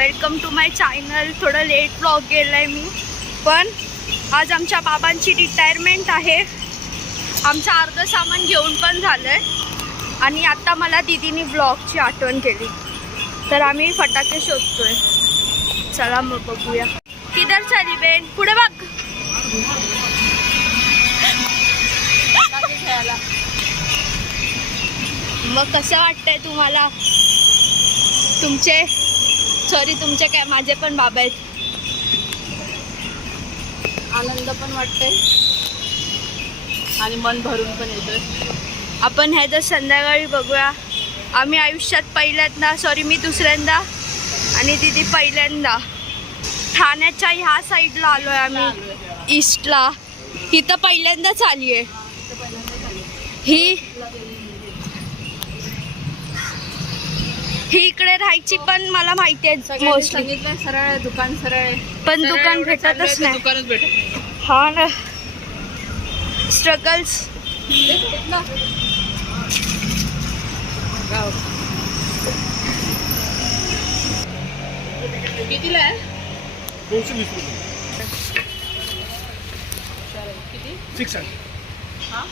Welcome to my channel. थोडं late vlog गेलाय मी, पण आज आमच्या बाबांची रिटायरमेंट आहे. आमचं अर्ध सामान घेऊन पण झालंय आणि आता मला दीदीने ब्लॉगची आठवण केली, तर आम्ही फटाके शोधतोय. चला मग बघूया. किधर चाली बेन? पुढे बघ. मग कसं वाटतंय तुम्हाला? तुमचे काय, माझे पण बाबा आहेत. आनंद पण वाटतंय आणि मन भरून पण येतोय. आपण ह्याचं संध्याकाळी बघूया. आम्ही आयुष्यात पहिल्यांदा, मी दुसऱ्यांदा आणि दीदी पहिल्यांदा ठाण्याच्या ह्या साईडला आलोय आम्ही, ईस्टला. इथं पहिल्यांदाच आली आहे. ही इकडे राहायची, पण मला माहिती आहे मोस्टली. सांगितलं सरळ दुकान, सरळ पण दुकान भेटतच नाही. दुकानच भेटत. हा ना, स्ट्रगल्स. कितीला आहे? 220 रुपये. किती? 600. हा,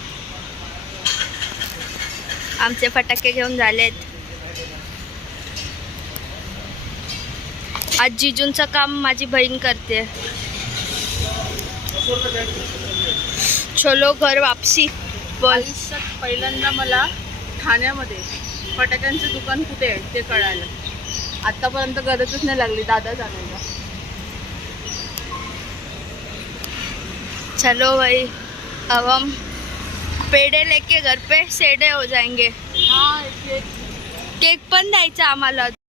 आमचे फटाके घेऊन झालेत. आज जिजूंचं काम माझी बहीण करते. चलो घर वापसी. बोल. आयुष्यात पहिल्यांदा मला ठाण्यामध्ये फटाक्यांचं दुकान कुठे आहे ते कळालं. आतापर्यंत गरजच नाही लागली दादा जाणायला. चलो भाई, अब हम पेड़े लेके घर पे सेडे हो जाएंगे. हा, केक पण द्यायचा आम्हाला.